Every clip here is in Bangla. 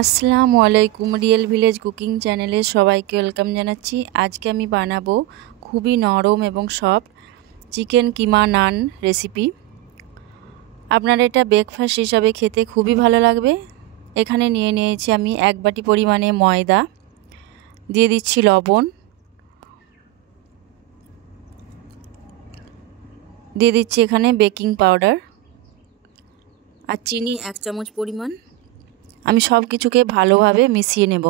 আসসালামু আলাইকুম, রিয়েল ভিলেজ কুকিং চ্যানেলে সবাইকে ওয়েলকাম জানাচ্ছি। আজকে আমি বানাবো খুবই নরম এবং সফট চিকেন কিমা নান রেসিপি। আপনারা এটা ব্রেকফাস্ট হিসাবে খেতে খুবই ভালো লাগবে। এখানে নিয়ে নিয়েছি আমি 1 বাটি পরিমাণে ময়দা, দিয়ে দিচ্ছি লবণ, দিয়ে দিচ্ছি এখানে বেকিং পাউডার আর চিনি 1 চামচ পরিমাণ। আমি সব কিছুকে ভালোভাবে মিশিয়ে নেব।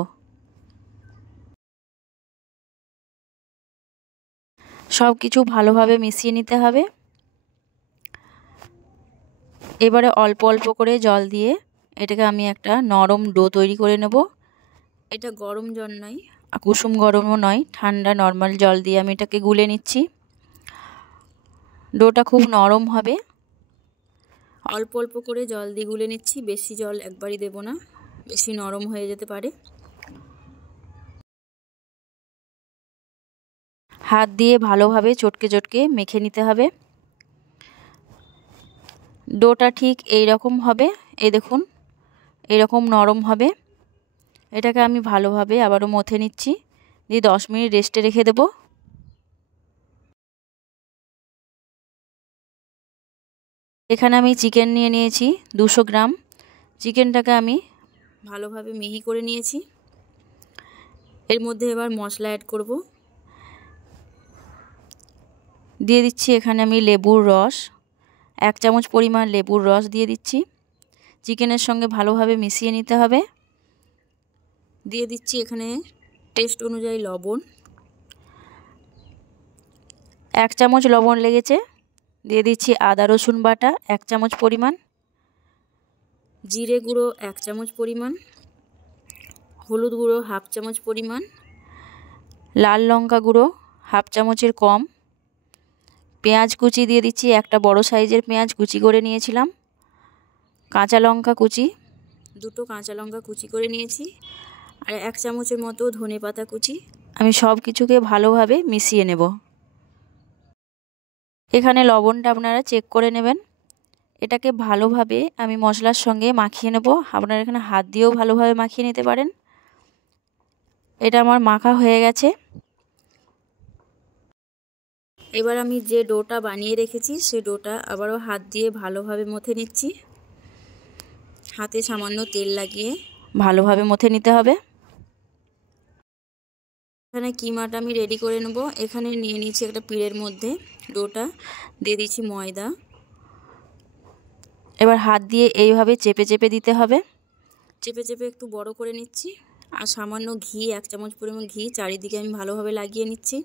সব কিছু ভালোভাবে মিশিয়ে নিতে হবে। এবারে অল্প অল্প করে জল দিয়ে এটাকে আমি একটা নরম ডো তৈরি করে নেব। এটা গরম জল নয়, কুসুম গরমও নয়, ঠান্ডা নর্মাল জল দিয়ে আমি এটাকে গুলে নিচ্ছি। ডোটা খুব নরম হবে। অল্প অল্প করে জল দিয়ে গুলে নিচ্ছি, বেশি জল একবারই দেব না, বেশি নরম হয়ে যেতে পারে। হাত দিয়ে ভালোভাবে চটকে চটকে মেখে নিতে হবে। ডোটা ঠিক এই রকম হবে, এই দেখুন এরকম নরম হবে। এটাকে আমি ভালোভাবে আবারও মথে নিচ্ছি, দিয়ে 10 মিনিট রেস্টে রেখে দেব। এখানে আমি চিকেন নিয়ে নিয়েছি 200 গ্রাম। চিকেনটাকে আমি ভালোভাবে মিহি করে নিয়েছি। এর মধ্যে এবার মশলা অ্যাড করব। দিয়ে দিচ্ছি এখানে আমি লেবুর রস, 1 চামচ পরিমাণ লেবুর রস দিয়ে দিচ্ছি। চিকেনের সঙ্গে ভালোভাবে মিশিয়ে নিতে হবে। দিয়ে দিচ্ছি এখানে টেস্ট অনুযায়ী লবণ, 1 চামচ লবণ লেগেছে। দিয়ে দিচ্ছি আদা রসুন বাটা 1 চামচ পরিমাণ, জিরে গুঁড়ো 1 চামচ পরিমাণ, হলুদ গুঁড়ো 1/2 চামচ পরিমাণ, লাল লঙ্কা গুঁড়ো 1/2 চামচের কম, পেঁয়াজ কুচি দিয়ে দিচ্ছি, একটা বড় সাইজের পেঁয়াজ কুচি করে নিয়েছিলাম, কাঁচা লঙ্কা কুচি, 2টো কাঁচা লঙ্কা কুচি করে নিয়েছি, আর 1 চামচের মতো ধনেপাতা কুচি। আমি সব কিছুকে ভালোভাবে মিশিয়ে নেব। এখানে লবণটা আপনারা চেক করে নেবেন। এটাকে ভালোভাবে আমি মশলার সঙ্গে মাখিয়ে নেব। আপনারা এখানে হাত দিয়েও ভালোভাবে মাখিয়ে নিতে পারেন। এটা আমার মাখা হয়ে গেছে। এবার আমি যে ডোটা বানিয়ে রেখেছি সেই ডোটা আবারও হাত দিয়ে ভালোভাবে মথে নিচ্ছি। হাতে সামান্য তেল লাগিয়ে ভালোভাবে মথে নিতে হবে। এখানে কিমাটা আমি রেডি করে নেব। এখানে নিয়ে নিচ্ছি একটা পিঁড়ের মধ্যে ডোটা, দিয়ে দিচ্ছি ময়দা। এবার হাত দিয়ে এইভাবে চেপে চেপে দিতে হবে। চেপে চেপে একটু বড় করে নিচ্ছি, আর সামান্য ঘি 1 চামচ পরিমাণ ঘি চারিদিকে আমি ভালোভাবে লাগিয়ে নিচ্ছি।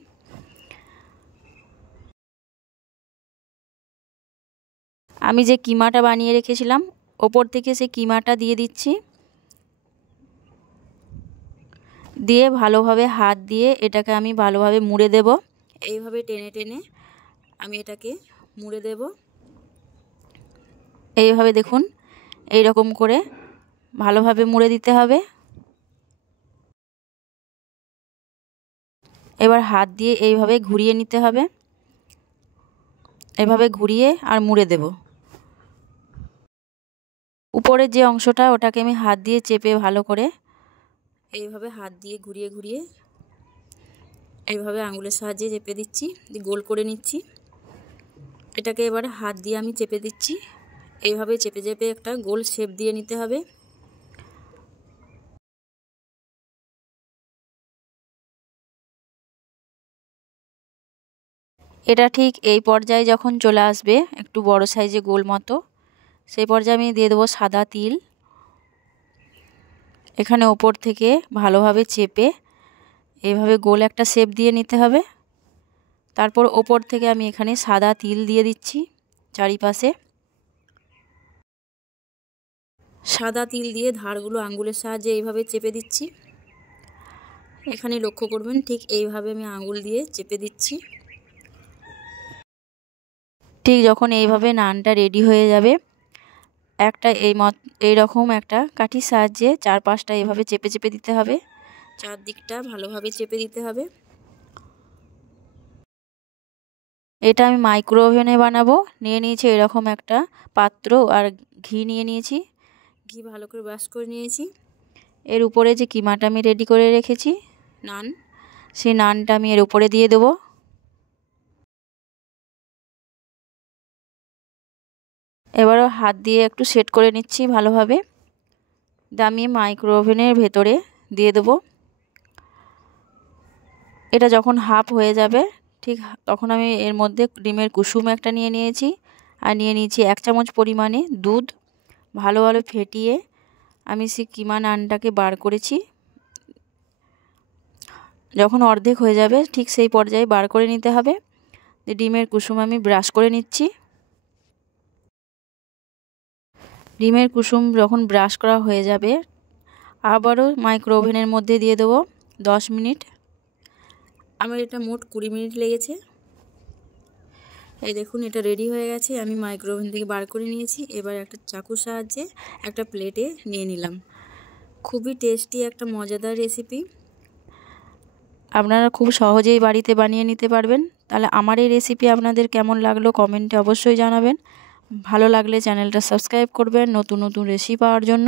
আমি যে কিমাটা বানিয়ে রেখেছিলাম ওপর থেকে সেই কিমাটা দিয়ে দিচ্ছি। দিয়ে ভালোভাবে হাত দিয়ে এটাকে আমি ভালোভাবে মুড়ে দেব। এইভাবে টেনে টেনে আমি এটাকে মুড়ে দেব। এইভাবে দেখুন, এই রকম করে ভালোভাবে মুড়ে দিতে হবে। এবার হাত দিয়ে এইভাবে ঘুরিয়ে নিতে হবে। এভাবে ঘুরিয়ে আর মুড়ে দেব। উপরের যে অংশটা ওটাকে আমি হাত দিয়ে চেপে ভালো করে এইভাবে হাত দিয়ে ঘুরিয়ে ঘুরিয়ে এইভাবে আঙুলের সাহায্যে চেপে দিচ্ছি, দিয়ে গোল করে নিচ্ছি। এটাকে এবারে হাত দিয়ে আমি চেপে দিচ্ছি। এইভাবে চেপে চেপে একটা গোল শেপ দিয়ে নিতে হবে। এটা ঠিক এই পর্যায়ে যখন চলে আসবে একটু বড় সাইজে গোল মতো, সেই পর্যায়ে আমি দিয়ে দেবো সাদা তিল। এখানে ওপর থেকে ভালোভাবে চেপে এইভাবে গোল একটা শেপ দিয়ে নিতে হবে। তারপর ওপর থেকে আমি এখানে সাদা তিল দিয়ে দিচ্ছি চারিপাশে। সাদা তিল দিয়ে ধারগুলো আঙ্গুলের সাহায্যে এইভাবে চেপে দিচ্ছি। এখানে লক্ষ্য করবেন ঠিক এইভাবে আমি আঙ্গুল দিয়ে চেপে দিচ্ছি। ঠিক যখন এইভাবে নানটা রেডি হয়ে যাবে, একটা এইরকম একটা কাঠির সাহায্যে 4-5টা এইভাবে চেপে চেপে দিতে হবে। চারদিকটা ভালোভাবে চেপে দিতে হবে। এটা আমি মাইক্রো ওভেনে বানাবো। নিয়ে নিয়েছি এরকম একটা পাত্র আর ঘি নিয়ে নিয়েছি। ঘি ভালো করে ব্রাশ করে নিয়েছি। এর উপরে যে কিমাটা আমি রেডি করে রেখেছি নান, সেই নানটা আমি এর উপরে দিয়ে দেবো। এবারও হাত দিয়ে একটু সেট করে নিচ্ছি ভালোভাবে, আমি মাইক্রো ওভেনের ভেতরে দিয়ে দেবো। এটা যখন হাফ হয়ে যাবে ঠিক তখন আমি এর মধ্যে ডিমের কুসুম একটা নিয়ে নিয়েছি, আর নিয়ে নিয়েছি 1 চামচ পরিমাণে দুধ। ভালো ফেটিয়ে আমি সেই কিমা নানটাকে বার করেছি। যখন অর্ধেক হয়ে যাবে ঠিক সেই পর্যায়ে বার করে নিতে হবে। ডিমের কুসুম আমি ব্রাশ করে নিচ্ছি। ডিমের কুসুম যখন ব্রাশ করা হয়ে যাবে আবারও মাইক্রো ওভেনের মধ্যে দিয়ে দেবো 10 মিনিট। আমার এটা মোট 20 মিনিট লেগেছে। এই দেখুন এটা রেডি হয়ে গেছে, আমি মাইক্রো ওভেন থেকে বার করে নিয়েছি। এবার একটা চাকুর সাহায্যে একটা প্লেটে নিয়ে নিলাম। খুবই টেস্টি একটা মজাদার রেসিপি, আপনারা খুব সহজেই বাড়িতে বানিয়ে নিতে পারবেন। তাহলে আমার এই রেসিপি আপনাদের কেমন লাগলো কমেন্টে অবশ্যই জানাবেন। ভালো লাগলে চ্যানেলটা সাবস্ক্রাইব করবেন নতুন নতুন রেসিপি পাওয়ার জন্য।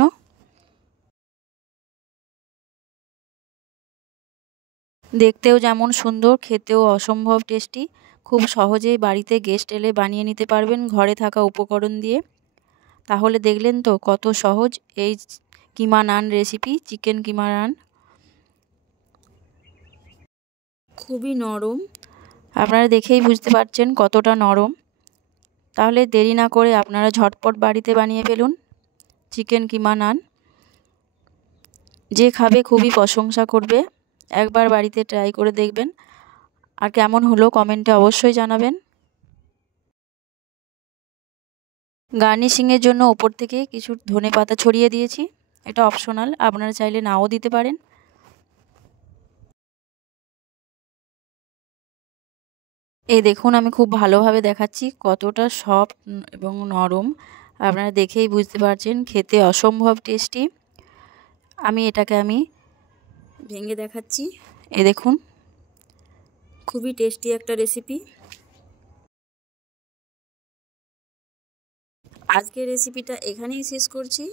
দেখতেও যেমন সুন্দর, খেতেও অসম্ভব টেস্টি। খুব সহজেই বাড়িতে গেস্ট এলে বানিয়ে নিতে পারবেন ঘরে থাকা উপকরণ দিয়ে। তাহলে দেখলেন তো কত সহজ এই কিমা নান রেসিপি, চিকেন কিমা নান। খুবই নরম, আপনারা দেখেই বুঝতে পারছেন কতটা নরম। তাহলে দেরি না করে আপনারা ঝটপট বাড়িতে বানিয়ে ফেলুন চিকেন কিমা নান। যে খাবে খুবই প্রশংসা করবে। একবার বাড়িতে ট্রাই করে দেখবেন, আর কেমন হলো কমেন্টে অবশ্যই জানাবেন। গার্নিশিংয়ের জন্য ওপর থেকে কিছু ধনেপাতা ছড়িয়ে দিয়েছি, এটা অপশনাল, আপনারা চাইলে নাও দিতে পারেন। এই দেখুন আমি খুব ভালোভাবে দেখাচ্ছি কতটা সফট এবং নরম, আপনারা দেখেই বুঝতে পারছেন খেতে অসম্ভব টেস্টি। এটাকে ভেঙে দেখাচ্ছি, এই দেখুন খুবই টেস্টি একটা রেসিপি। আজকের রেসিপিটা এখানেই শেষ করছি।